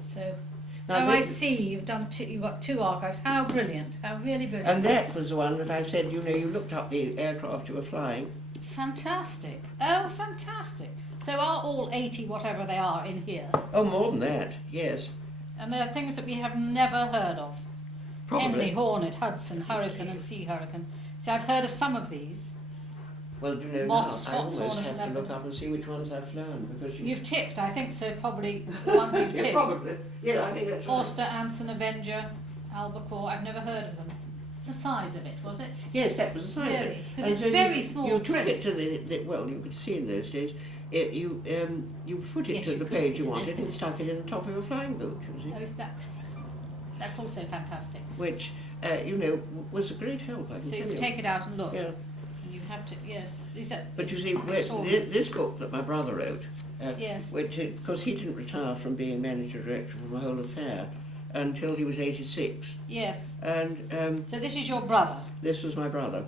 So, Now, I this- see, you've got 2 archives. How brilliant, how really brilliant. And that was the one that I said, you know, you looked up the aircraft you were flying. Fantastic. Oh, fantastic. So are all 80, whatever they are, in here? Oh, more than that, yes. And there are things that we have never heard of. Probably. Henley, Hornet, Hudson, Hurricane and Sea Hurricane. See, I've heard of some of these. Well, you know, Moths, now I spots, almost hornet, have to and look leopard. up and see which ones I've flown, because You've ticked, I think so, probably the ones you've yeah, ticked. probably. Yeah, I think that's right. Auster, Anson, Avenger, Albacore, I've never heard of them. The size of it, was it? Yes, that was the size of Really? it. 'Cause And it's so very small You took print. it to the well, you could see in those days. You put it Yes, to you the could page see you in wanted those and days. stuck it in the top of your flying boot, you see, Oh, is that? That's also fantastic. which you know was a great help. I can So you tell can you. take it out and look. Yeah. And you have to, yes. These are, But you it's see, extraordinary. this book that my brother wrote, Yes. which because he didn't retire from being manager director from the whole affair until he was 86, Yes. and So this is your brother. this was my brother,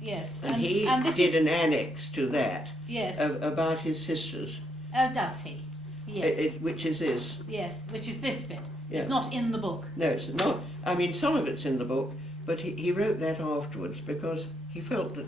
Yes. and he this did is, an annex to that yes. about his sisters, Oh, does he? Yes. which is this. Yes. Which is this bit. Yeah. It's not in the book. No, it's not. I mean, some of it's in the book, but he wrote that afterwards because he felt that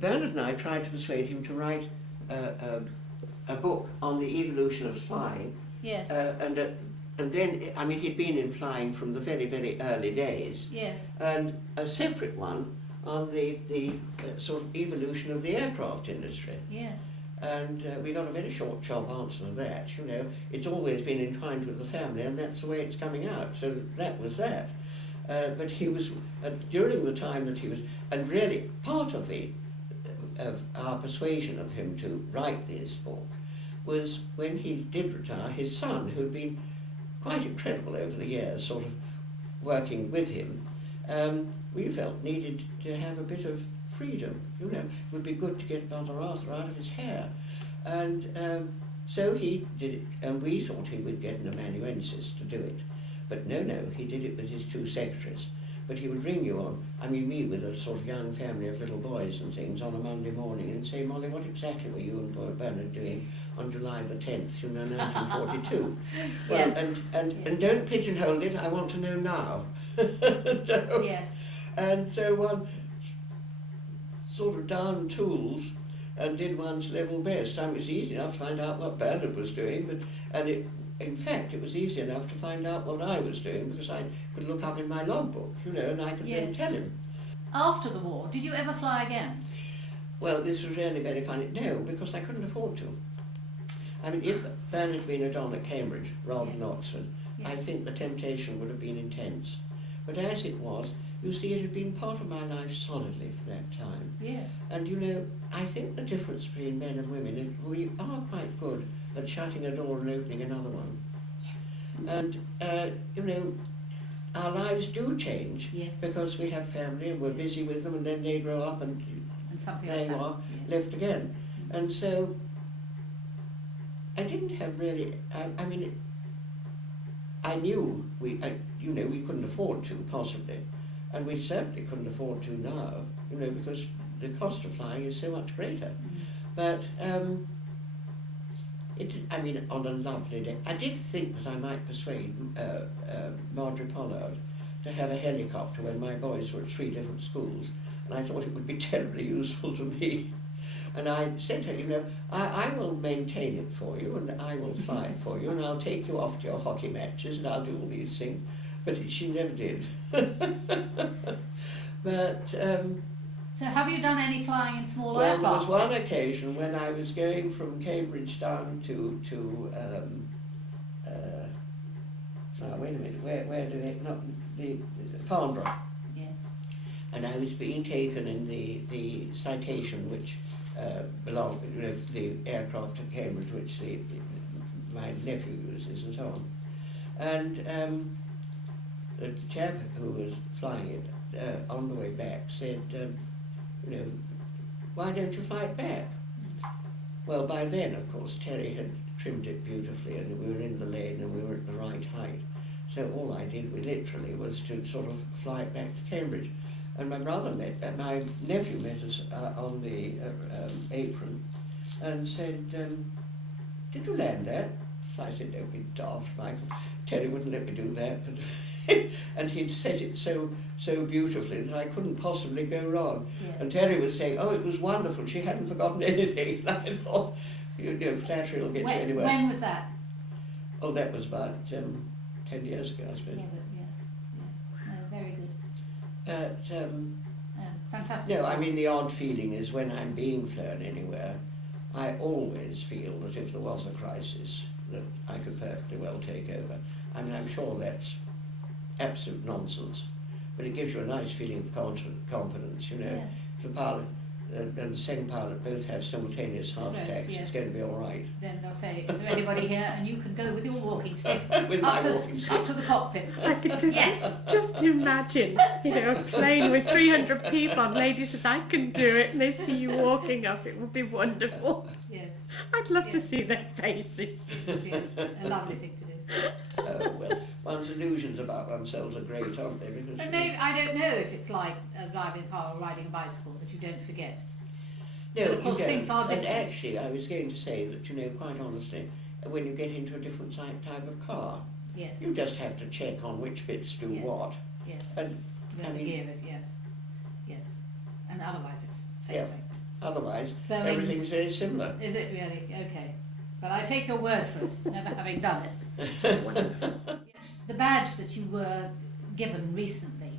Bernard and I tried to persuade him to write a book on the evolution of flying, Yes. and then, I mean, he'd been in flying from the very, very early days, Yes. and a separate one on the sort of evolution of the aircraft industry. Yes. And we got a very short, sharp answer to that. You know, it's always been entwined with the family, and that's the way it's coming out. So that was that. But he was during the time that he was, and really part of our persuasion of him to write this book was when he did retire. His son, who'd been quite incredible over the years, sort of working with him, we felt needed to have a bit of freedom. You know, it would be good to get Brother Arthur out of his hair. And so he did it, and we thought he would get an amanuensis to do it. But no, he did it with his 2 secretaries. But he would ring you on, I mean me with a sort of young family of little boys and things on a Monday morning and say, Molly, what exactly were you and poor Bernard doing on July the 10th, 1942? Well, Yes. and don't pigeonhole it, I want to know now. So, Yes. and so one sort of downed tools and did one's level best. I mean, it was easy enough to find out what Bernard was doing, in fact, it was easy enough to find out what I was doing because I could look up in my logbook, you know, and I could then Yes. tell him. After the war, did you ever fly again? Well, this was really very funny. No, because I couldn't afford to. I mean, if Bernard had been a Don at Cambridge rather than Oxford, I Yes. think the temptation would have been intense. But as it was, you see, it had been part of my life solidly for that time. Yes. And you know, I think the difference between men and women is we are quite good at shutting a door and opening another one. Yes. And, you know, our lives do change Yes. because we have family and we're busy with them and then they grow up and And something there else you are, happens. Yes. left again. And so I didn't have really, I mean, I knew we couldn't afford to, possibly. And we certainly couldn't afford to now, you know, because the cost of flying is so much greater. But I mean, on a lovely day. I did think that I might persuade Marjorie Pollard to have a helicopter when my boys were at 3 different schools, and I thought it would be terribly useful to me. And I said to her, you know, I will maintain it for you, and I will fly it for you, and I'll take you off to your hockey matches, and I'll do all these things. But she never did. But so have you done any flying in small aircraft? Well, there was one occasion when I was going from Cambridge down to wait a minute, where do they, not the Farnborough. Yeah. And I was being taken in the citation which belonged, you know, the aircraft at Cambridge, which my nephew uses and so on. And the chap who was flying it on the way back said, you know, why don't you fly it back? Well, by then, of course, Terry had trimmed it beautifully, and we were in the lane and we were at the right height. So all I did, literally, was to sort of fly it back to Cambridge. And my my nephew met us on the apron and said, did you land there? So I said, don't be daft, Michael. Terry wouldn't let me do that. But and he'd said it so beautifully that I couldn't possibly go wrong. Yeah. And Terry would say, oh, it was wonderful, she hadn't forgotten anything. And I thought, you know, flattery will get you anywhere. When was that? Oh, that was about 10 years ago, I suppose. Was it? Yes. Yeah. No, very good. Fantastic. No, stuff. I mean, the odd feeling is when I'm being flown anywhere, I always feel that if there was a crisis, that I could perfectly well take over. I mean, I'm sure that's absolute nonsense, but it gives you a nice feeling of confidence, you know. Yes. If the pilot and the second pilot both have simultaneous heart attacks, yes. It's going to be all right. Then they'll say, is there anybody here? And you can go with your walking stick With up, my walking stick. up to the cockpit. I could just imagine, you know, a plane with 300 people on. Lady says, I can do it, and they see you walking up. It would be wonderful. Yes. I'd love to see their faces. It would be a lovely thing to do. Oh, well, one's illusions about oneself are great, aren't they? Because But maybe, I don't know if it's like driving a car or riding a bicycle, that you don't forget. no, But of course you don't. things are different. And actually, I was going to say that, you know, quite honestly, when you get into a different type of car, Yes. you just have to check on which bits do Yes. what. Yes. And Where I the mean- gear is, yes. Yes. And otherwise it's the same Yeah. thing. otherwise, Boeing's- everything's very similar. Is it really? Okay. But I take your word for it, never having done it. The badge that you were given recently.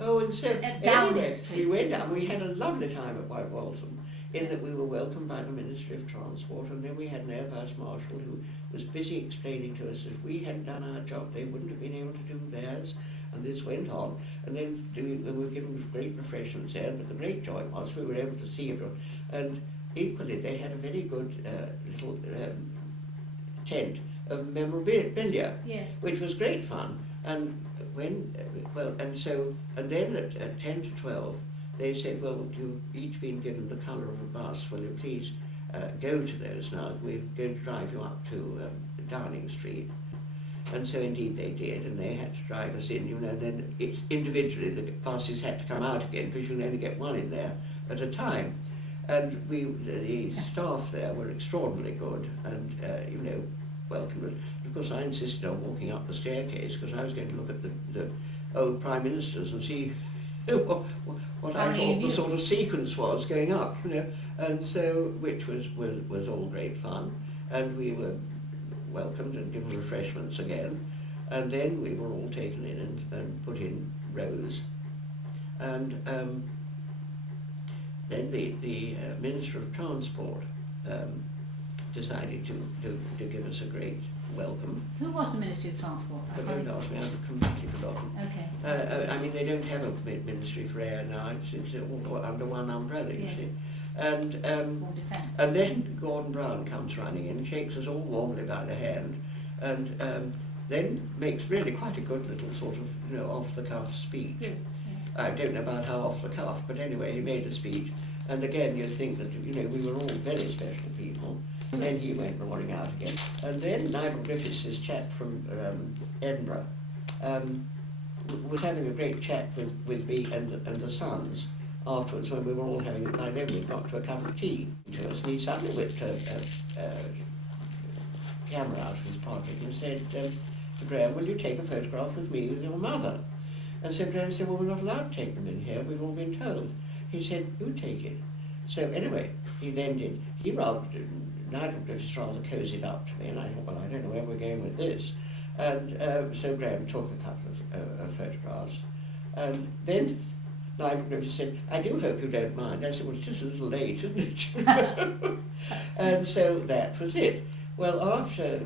Oh, and so At Downing anyway, Street. we went up. We had a lovely time at White Waltham, in that we were welcomed by the Ministry of Transport, and then we had an Air Vice Marshal who was busy explaining to us if we hadn't done our job, they wouldn't have been able to do theirs. And this went on, and then we were given great refreshments there. But the great joy was we were able to see everyone, and equally they had a very good little tent of memorabilia, Yes. which was great fun. And when, and then at 10 to 12, they said, well, you've each been given the colour of a bus, will you please go to those now, we're going to drive you up to Downing Street. And so indeed they did, and they had to drive us in, you know, and then it's individually the buses had to come out again, because you can only get one in there at a time. And the staff there were extraordinarily good, and, you know, welcomed us. Of course, I insisted on walking up the staircase, because I was going to look at the old Prime Ministers and see what I thought the sort of sequence was going up, you know. And so, which was all great fun, and we were welcomed and given refreshments again, and then we were all taken in and put in rows, and then the Minister of Transport decided to give us a great welcome. Who was the Ministry of Transport? But don't ask me, I've completely forgotten. Okay. I mean, they don't have a Ministry for Air now, it's all under one umbrella, you Yes. see. And Or defence. and then Gordon Brown comes running in, shakes us all warmly by the hand, and then makes really quite a good little sort of, you know, off-the-cuff speech. Good. I don't know about how off-the-cuff, but anyway, he made a speech. And again, you'd think that, you know, we were all very special people. And then he went roaring out again. And then Nigel Griffiths, this chap from Edinburgh, was having a great chat with me and the sons afterwards, when we were all having, by then we'd got to a cup of tea to us, and he suddenly whipped a camera out of his pocket and said, Graham, will you take a photograph with me with your mother? And so Graham said, well, we're not allowed to take them in here, we've all been told. He said, you take it. So anyway, he then did. Nigel Griffiths rather cozied up to me, and I thought, well, I don't know where we're going with this. And so Graham took a couple of photographs. And then Nigel Griffiths said, I do hope you don't mind. I said, well, it's just a little late, isn't it? And so that was it. Well, after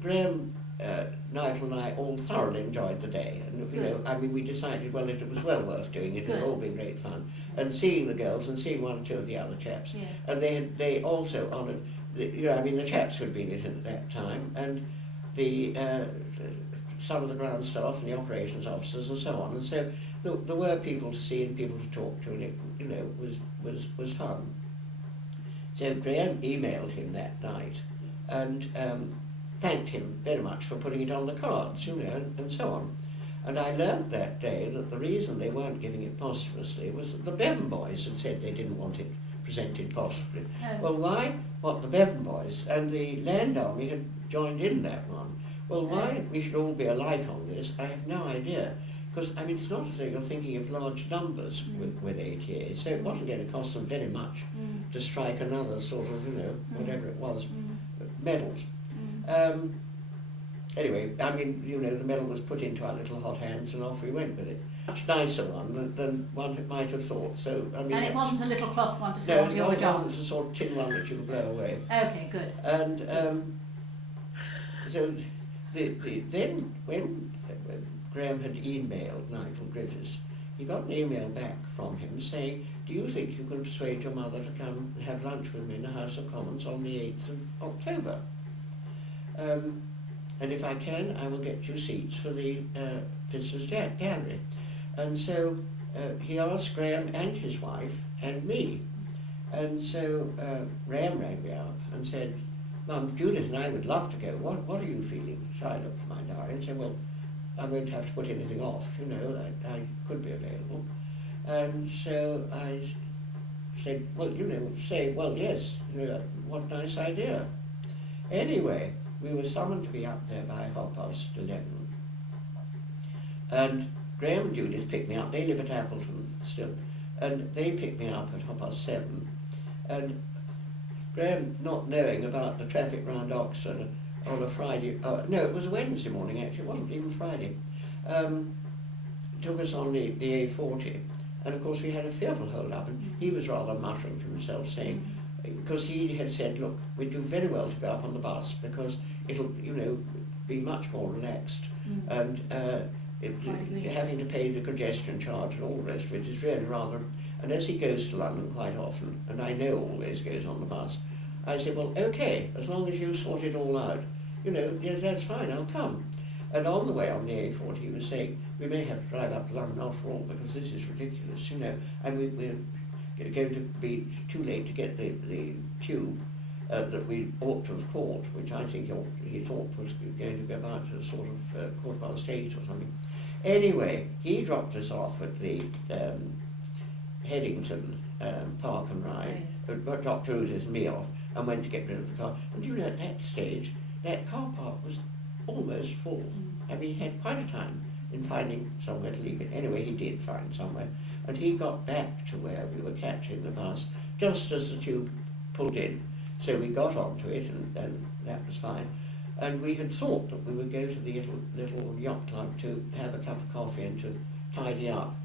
Graham, Nigel and I all thoroughly enjoyed the day. And, you know, I mean, we decided, well, it was well worth doing. It had all been great fun. And seeing the girls and seeing one or two of the other chaps. Yeah. And they also honoured, you know, I mean, the chaps who had been in at that time, and the some of the ground staff and the operations officers and so on. And so there were people to see and people to talk to, and it, you know, was fun. So Graham emailed him that night and thanked him very much for putting it on the cards, you know, and so on. And I learned that day that the reason they weren't giving it posthumously was that the Bevan boys had said they didn't want it presented posthumously. Well, why? What, the Bevan boys and the Land Army had joined in that one. Well, why we should all be alike on this, I have no idea. Because, I mean, it's not as though you're thinking of large numbers with ATA, so it wasn't going to cost them very much to strike another sort of, you know, whatever it was, medals. Anyway, I mean, you know, the medal was put into our little hot hands and off we went with it. Much nicer one than one might have thought. So, I mean, and it wasn't a little cloth one to say onto your job? No, it wasn't a sort of tin one that you could blow away. Okay, good. And so then when Graham had emailed Nigel Griffiths, he got an email back from him saying, do you think you can persuade your mother to come and have lunch with me in the House of Commons on the 8th of October? And if I can, I will get you seats for the visitors' gallery. And so he asked Graham and his wife and me. And so Graham rang me up and said, Mum, Judith and I would love to go. What are you feeling? So I looked for my diary and said, well, I won't have to put anything off, you know, I could be available. And so I said, well, you know, well, yes, you know, what a nice idea. Anyway, we were summoned to be up there by 11:30. And Graham and Judith picked me up. They live at Appleton still. And they picked me up at 7:30. And Graham, not knowing about the traffic round Oxford on a Friday, no, it was a Wednesday morning actually, it wasn't even Friday, took us on the A40. And of course we had a fearful hold up, and he was rather muttering to himself, saying, because he had said, look, we do very well to go up on the bus because it'll, you know, be much more relaxed. And having to pay the congestion charge and all the rest of it is really rather, and as he goes to London quite often, and I know always goes on the bus, I said, well, okay, as long as you sort it all out, you know, yes, that's fine, I'll come. And on the way on the A40, he was saying, we may have to drive up to London after all, because this is ridiculous, you know, and we're going to be too late to get the tube that we ought to have caught, which I think he thought was going to be about a sort of 8:15 or something. Anyway, he dropped us off at the Headington Park and Ride, dropped Judith and me off, and went to get rid of the car. And you know, at that stage, that car park was almost full. I mean, he had quite a time in finding somewhere to leave it. Anyway, he did find somewhere, and he got back to where we were catching the bus just as the tube pulled in. So we got onto it, and that was fine. And we had thought that we would go to the little yacht club to have a cup of coffee and to tidy up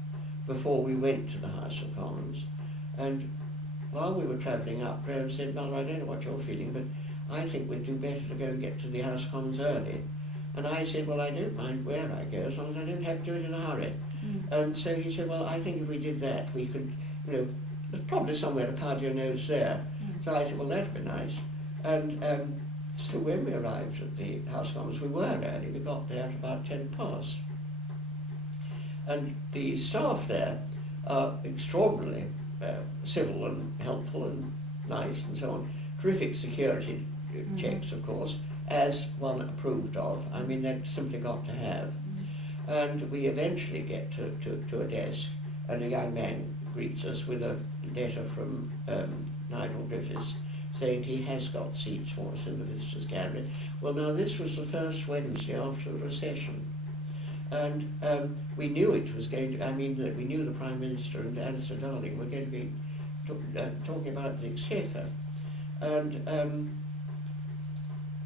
before we went to the House of Commons. And while we were travelling up, Graham said, Mother, I don't know what you're feeling, but I think we'd do better to go and get to the House of Commons early. And I said, well, I don't mind where I go, as long as I don't have to do it in a hurry. And so he said, well, I think if we did that, we could, you know, there's probably somewhere to powder your nose there. So I said, well, that'd be nice. And so when we arrived at the House of Commons, we were early. We got there at about 10 past. And the staff there are extraordinarily civil and helpful and nice and so on. Terrific security checks, of course, as one approved of. I mean, they've simply got to have. And we eventually get to a desk, and a young man greets us with a letter from Nigel Griffiths, saying he has got seats for us in the visitors' gallery. Well, now this was the first Wednesday after the recession, and we knew it was going to, I mean, that we knew the Prime Minister and Alistair Darling were going to be talking about the Exchequer, and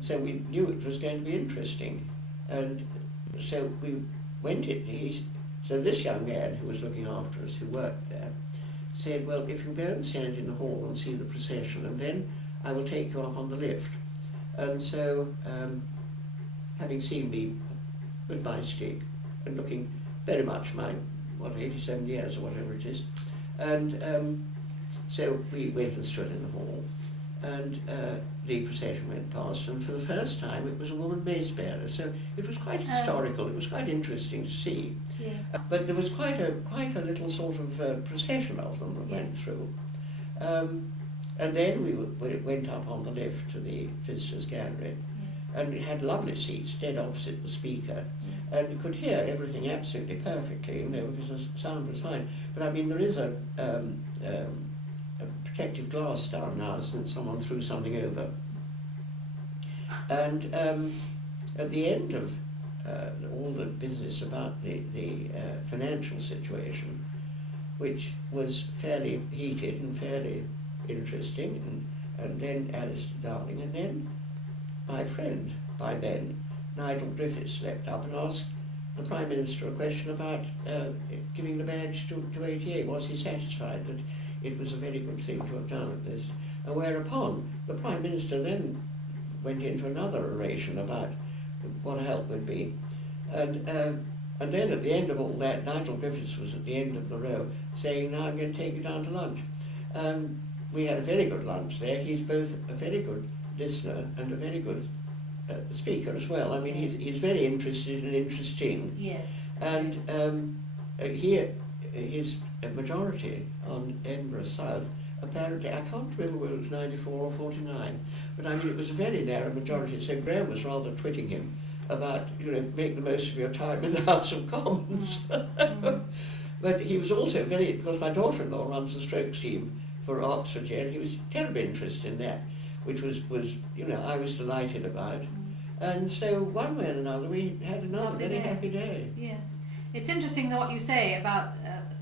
so we knew it was going to be interesting, and so we went it. So this young man who was looking after us, who worked there, said, well, if you go and stand in the hall and see the procession, and then I will take you up on the lift. And so, having seen me with my stick and looking very much my, 87 years or whatever it is, and so we went and stood in the hall, and the procession went past, and for the first time it was a woman mace bearer, so it was quite historical, it was quite interesting to see. Yes. But there was quite a little sort of procession of them that went through. And then we went up on the lift to the visitors' gallery, and we had lovely seats dead opposite the speaker, and you could hear everything absolutely perfectly, you know, because the sound was fine. But I mean, there is a protective glass down now since someone threw something over. And at the end of all the business about the financial situation, which was fairly heated and fairly interesting, and then Alistair Darling, and then my friend, by then, Nigel Griffiths, leapt up and asked the Prime Minister a question about giving the badge to ATA. Was he satisfied that it was a very good thing to have done at this? And whereupon the Prime Minister then went into another oration about what help would be. And then at the end of all that, Nigel Griffiths was at the end of the row saying, now I'm going to take you down to lunch. We had a very good lunch there. He's both a very good listener and a very good speaker as well. I mean, he's very interested and interesting. Yes. And his majority on Edinburgh South, apparently, I can't remember whether it was 94 or 49, but I mean, it was a very narrow majority, so Graham was rather twitting him about, you know, make the most of your time in the House of Commons. But he was also very, because my daughter-in-law runs the stroke scheme for Oxfordshire, and he was terribly interested in that, which was you know, I was delighted about. And so one way and another, we had another very happy day. Yes. It's interesting what you say about,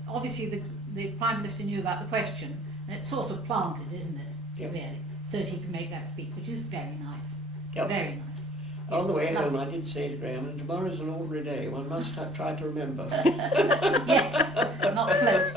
obviously the Prime Minister knew about the question, and it's sort of planted, isn't it? Yep. Really, so that he can make that speech, which is very nice. Yep. Very nice. On the way Yes, home, lovely. I did say to Graham, and tomorrow's an ordinary day, one must try to remember. Yes, not float.